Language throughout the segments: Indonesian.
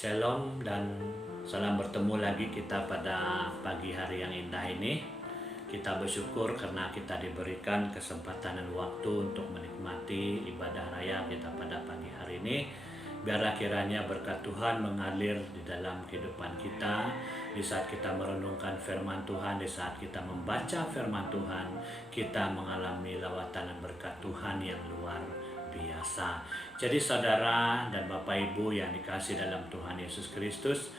Shalom dan salam bertemu lagi kita pada pagi hari yang indah ini. Kita bersyukur karena kita diberikan kesempatan dan waktu untuk menikmati ibadah raya kita pada pagi hari ini. Biarlah kiranya berkat Tuhan mengalir di dalam kehidupan kita. Di saat kita merenungkan firman Tuhan, di saat kita membaca firman Tuhan, kita mengalami lawatan dan berkat Tuhan yang luar biasa. Jadi saudara dan Bapak Ibu yang dikasih dalam Tuhan Yesus Kristus,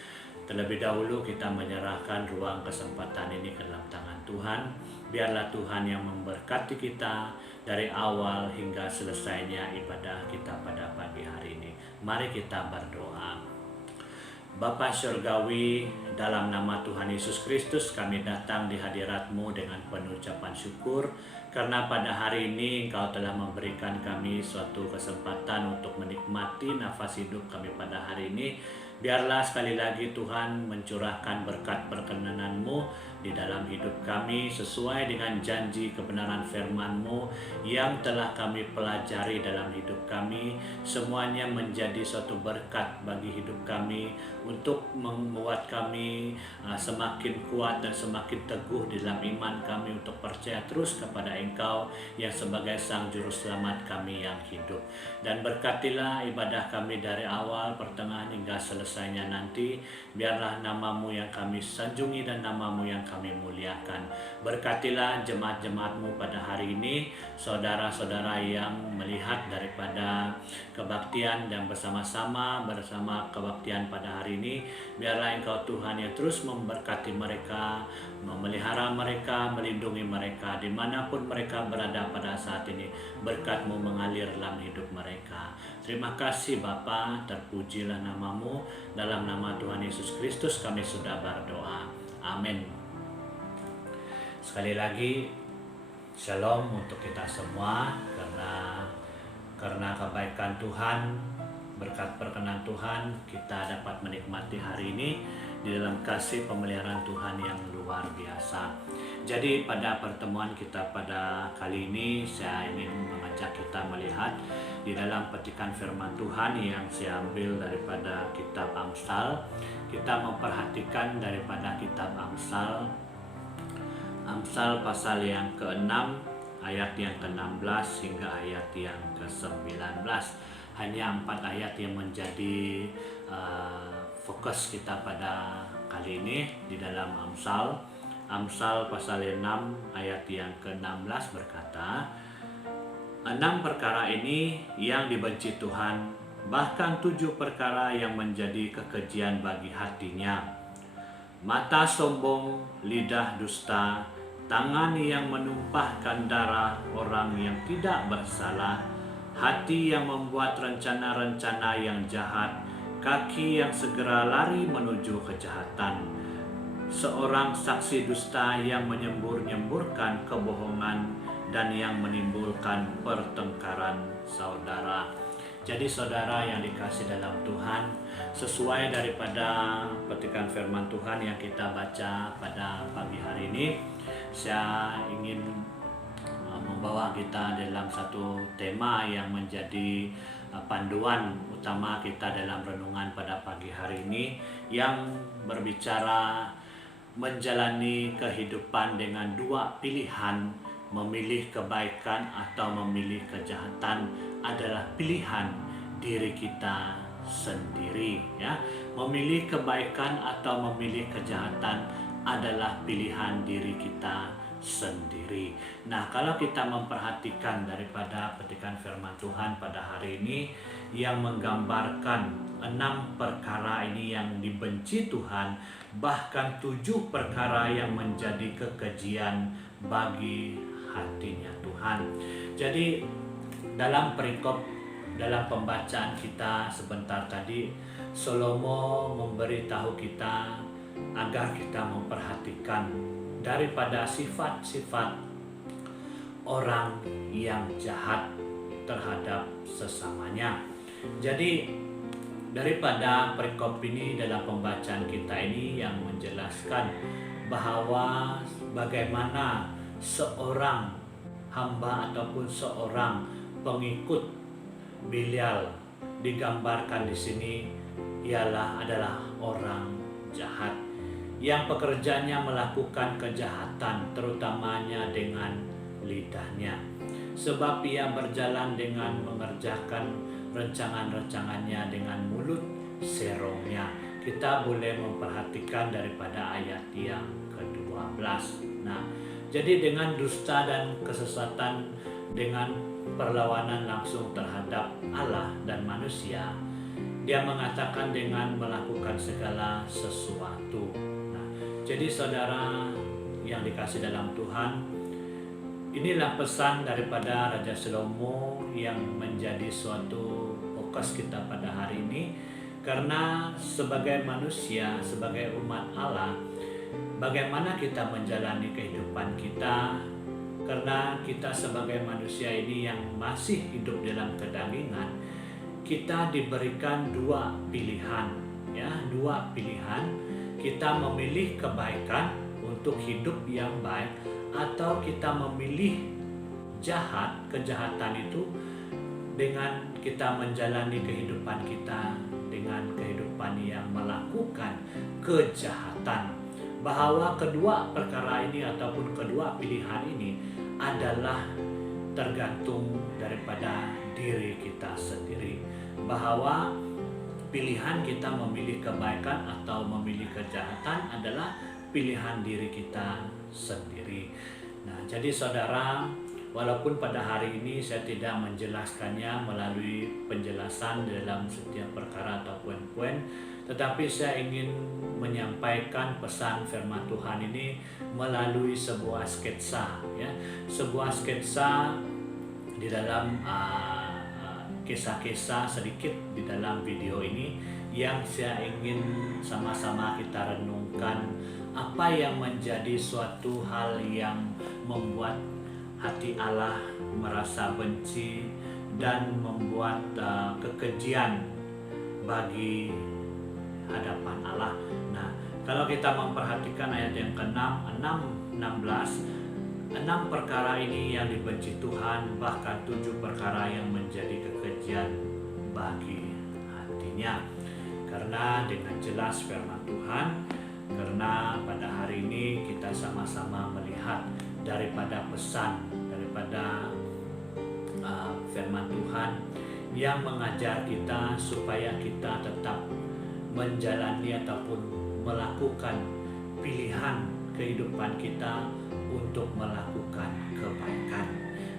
terlebih dahulu kita menyerahkan ruang kesempatan ini ke dalam tangan Tuhan. Biarlah Tuhan yang memberkati kita dari awal hingga selesainya ibadah kita pada pagi hari ini. Mari kita berdoa. Bapa Surgawi, dalam nama Tuhan Yesus Kristus kami datang di hadirat-Mu dengan penuh ucapan syukur karena pada hari ini Engkau telah memberikan kami suatu kesempatan untuk menikmati nafas hidup kami pada hari ini. Biarlah sekali lagi Tuhan mencurahkan berkat perkenanan-Mu di dalam hidup kami sesuai dengan janji kebenaran firman-Mu yang telah kami pelajari dalam hidup kami. Semuanya menjadi suatu berkat bagi hidup kami untuk membuat kami semakin kuat dan semakin teguh di dalam iman kami untuk percaya terus kepada Engkau yang sebagai Sang Juru Selamat kami yang hidup. Dan berkatilah ibadah kami dari awal, pertengahan hingga selesainya nanti. Biarlah nama-Mu yang kami sanjungi dan nama-Mu yang kami muliakan. Berkatilah jemaat-jemaat-Mu pada hari ini, saudara-saudara yang melihat daripada kebaktian dan bersama kebaktian pada hari ini. Biarlah Engkau Tuhan yang terus memberkati mereka, memelihara mereka, melindungi mereka dimanapun mereka berada pada saat ini. Berkat-Mu mengalir dalam hidup mereka. Terima kasih Bapa, terpujilah nama-Mu. Dalam nama Tuhan Yesus Kristus kami sudah berdoa. Amin. Sekali lagi shalom untuk kita semua, karena kebaikan Tuhan, berkat perkenan Tuhan, kita dapat menikmati hari ini di dalam kasih pemeliharaan Tuhan yang luar biasa. Jadi pada pertemuan kita pada kali ini saya ingin mengajak kita melihat di dalam petikan firman Tuhan yang saya ambil daripada kitab Amsal. Kita memperhatikan daripada kitab Amsal pasal yang ke-6 ayat yang ke-16 hingga ayat yang ke-19. Hanya 4 ayat yang menjadi fokus kita pada kali ini di dalam Amsal. Amsal pasal 6 ayat yang ke-16 berkata, 6 perkara ini yang dibenci Tuhan, bahkan 7 perkara yang menjadi kekejian bagi hatinya. Mata sombong, lidah dusta, tangan yang menumpahkan darah orang yang tidak bersalah, hati yang membuat rencana-rencana yang jahat, kaki yang segera lari menuju kejahatan, seorang saksi dusta yang menyembur-nyemburkan kebohongan dan yang menimbulkan pertengkaran saudara. Jadi saudara yang dikasih dalam Tuhan, sesuai daripada petikan firman Tuhan yang kita baca pada pagi hari ini, saya ingin membawa kita dalam satu tema yang menjadi panduan utama kita dalam renungan pada pagi hari ini, yang berbicara menjalani kehidupan dengan 2 pilihan, memilih kebaikan atau memilih kejahatan adalah pilihan diri kita sendiri, ya. Memilih kebaikan atau memilih kejahatan adalah pilihan diri kita sendiri. Nah, kalau kita memperhatikan daripada petikan firman Tuhan pada hari ini yang menggambarkan 6 perkara ini yang dibenci Tuhan, bahkan 7 perkara yang menjadi kekejian bagi hatinya Tuhan. Jadi dalam perikop, dalam pembacaan kita sebentar tadi, Salomo memberitahu kita agar kita memperhatikan daripada sifat-sifat orang yang jahat terhadap sesamanya. Jadi daripada perikop ini, dalam pembacaan kita ini yang menjelaskan bahwa bagaimana seorang hamba ataupun seorang pengikut Bilial digambarkan di sini adalah orang jahat yang pekerjaannya melakukan kejahatan, terutamanya dengan lidahnya. Sebab ia berjalan dengan mengerjakan rancangan-rancangannya dengan mulut serongnya. Kita boleh memperhatikan daripada ayat yang ke-12. Nah, jadi dengan dusta dan kesesatan, dengan perlawanan langsung terhadap Allah dan manusia, dia mengatakan dengan melakukan segala sesuatu. Nah, jadi saudara yang dikasih dalam Tuhan, inilah pesan daripada Raja Salomo yang menjadi suatu fokus kita pada hari ini. Karena sebagai manusia, sebagai umat Allah, bagaimana kita menjalani kehidupan kita? Karena kita sebagai manusia ini yang masih hidup dalam kedagingan, kita diberikan dua pilihan, ya, dua pilihan. Kita memilih kebaikan untuk hidup yang baik, atau kita memilih kejahatan itu dengan kita menjalani kehidupan kita dengan kehidupan yang melakukan kejahatan. Bahwa kedua perkara ini ataupun kedua pilihan ini adalah tergantung daripada diri kita sendiri. Bahwa pilihan kita memilih kebaikan atau memilih kejahatan adalah pilihan diri kita sendiri. Nah, jadi saudara, walaupun pada hari ini saya tidak menjelaskannya melalui penjelasan dalam setiap perkara ataupun poin, tetapi saya ingin menyampaikan pesan firman Tuhan ini melalui sebuah sketsa, ya, sebuah sketsa di dalam kisah-kisah sedikit di dalam video ini yang saya ingin sama-sama kita renungkan. Apa yang menjadi suatu hal yang membuat hati Allah merasa benci dan membuat kekejian bagi hadapan Allah. Nah, kalau kita memperhatikan ayat yang ke-6, 16, 6 perkara ini yang dibenci Tuhan, bahkan 7 perkara yang menjadi kekejian bagi hatinya. Karena dengan jelas firman Tuhan, karena pada hari ini kita sama-sama melihat daripada pesan, daripada firman Tuhan yang mengajar kita supaya kita tetap menjalani ataupun melakukan pilihan kehidupan kita untuk melakukan kebaikan.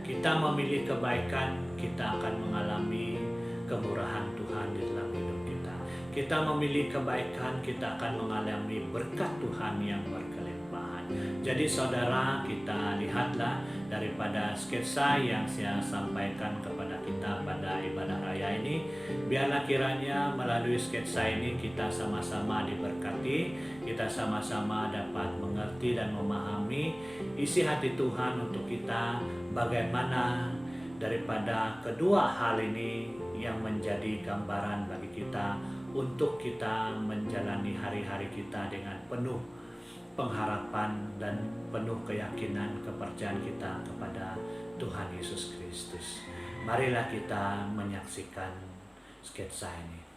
Kita memilih kebaikan, kita akan mengalami kemurahan Tuhan di dalam hidup kita. Kita memilih kebaikan, kita akan mengalami berkat Tuhan yang berkelimpahan. Jadi saudara, kita lihatlah daripada sketsa yang saya sampaikan kepada kita pada ibadah raya ini. Biarlah kiranya melalui sketsa ini kita sama-sama diberkati, kita sama-sama dapat mengerti dan memahami isi hati Tuhan untuk kita, bagaimana daripada kedua hal ini yang menjadi gambaran bagi kita untuk kita menjalani hari-hari kita dengan penuh pengharapan dan penuh keyakinan kepercayaan kita kepada Tuhan Yesus Kristus. Marilah kita menyaksikan sketsa ini.